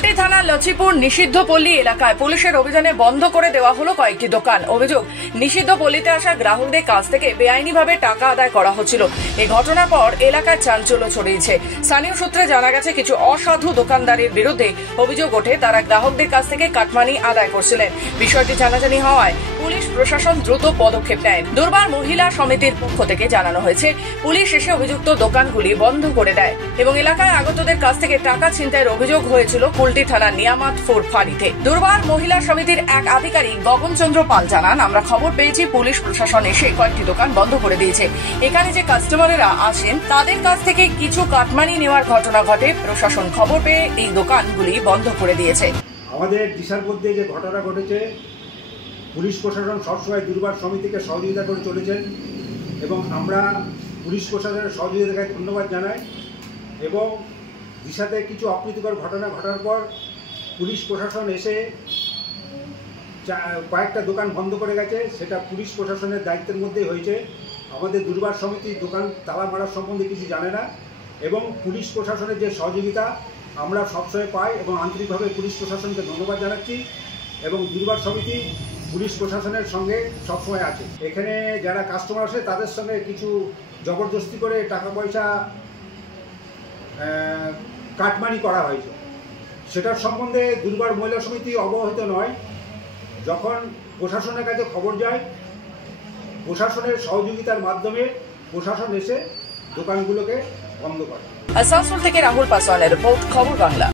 কুলটি থানার লচিপুর নিষিদ্ধ পল্লী এলাকায় পুলিশের অভিযানে বন্ধ করে দেওয়া হলো কয়েকটি দোকান। অভিযোগ, নিষিদ্ধ পল্লীতে আসা গ্রাহকদের কাছ থেকে বেআইনিভাবে টাকা আদায় করা হচ্ছিল। এই ঘটনার পর এলাকায় চাঞ্চল্য ছড়িয়েছে। স্থানীয় সূত্রে জানা গেছে, কিছু অসাধু দোকানদারের বিরুদ্ধে অভিযোগ ওঠে, তারা গ্রাহকদের কাছ থেকে কাটমানি আদায় করছিলেন। বিষয়টি জানাজানি হওয়ায় পুলিশ প্রশাসন দ্রুত পদক্ষেপ নেয়। দুর্বার মহিলা সমিতির পক্ষ থেকে জানানো হয়েছে, পুলিশ এসে অভিযুক্ত দোকানগুলি বন্ধ করে দেয় এবং এলাকায় আগতদের কাছ থেকে টাকা ছিনতাইয়ের অভিযোগ হয়েছিল কুলটি থানার নিয়ামতপুর ফাঁড়িতে। দুর্বার মহিলা সমিতির এক আধিকারিক গগনচন্দ্র পাল জানান, আমরা খবর পেয়েছি পুলিশ প্রশাসন এসে কয়েকটি দোকান বন্ধ করে দিয়েছে। এখানে যে কাস্টমারেরা আসেন তাদের কাছ থেকে কিছু কাটমানি নেওয়ার ঘটনা ঘটে। প্রশাসন খবর পেয়ে এই দোকানগুলি বন্ধ করে দিয়েছে। আমাদের দিশার মধ্যে যে ঘটনা ঘটেছে, পুলিশ প্রশাসন সবসময় দুর্বার সমিতিকে সহযোগিতা করে চলেছেন এবং আমরা পুলিশ প্রশাসনের সহযোগিতাকে ধন্যবাদ জানাই। এবং দিশাতে কিছু অপ্রীতিকর ঘটনা ঘটার পর পুলিশ প্রশাসন এসে কয়েকটা দোকান বন্ধ করে গেছে। সেটা পুলিশ প্রশাসনের দায়িত্বের মধ্যেই হয়েছে। আমাদের দুর্বার সমিতি দোকান তালা মারার সম্বন্ধে কিছু জানে না এবং পুলিশ প্রশাসনের যে সহযোগিতা আমরা সবসময় পাই এবং আন্তরিকভাবে পুলিশ প্রশাসনকে ধন্যবাদ জানাচ্ছি এবং দুর্বার সমিতি পুলিশ প্রশাসনের সঙ্গে সবসময় আছে। এখানে যারা কাস্টমার আসে তাদের সঙ্গে কিছু জবরদস্তি করে টাকা পয়সা কাটমানি করা হয়েছে। সেটার সম্বন্ধে দুর্বার মহিলা সমিতি অবহিত নয়। যখন প্রশাসনের কাছে খবর যায়, প্রশাসনের সহযোগিতার মাধ্যমে প্রশাসন এসে দোকানগুলোকে বন্ধ করে। আসানসোল থেকে রাহুল পাসওয়ানের রিপোর্ট, খবর বাংলা।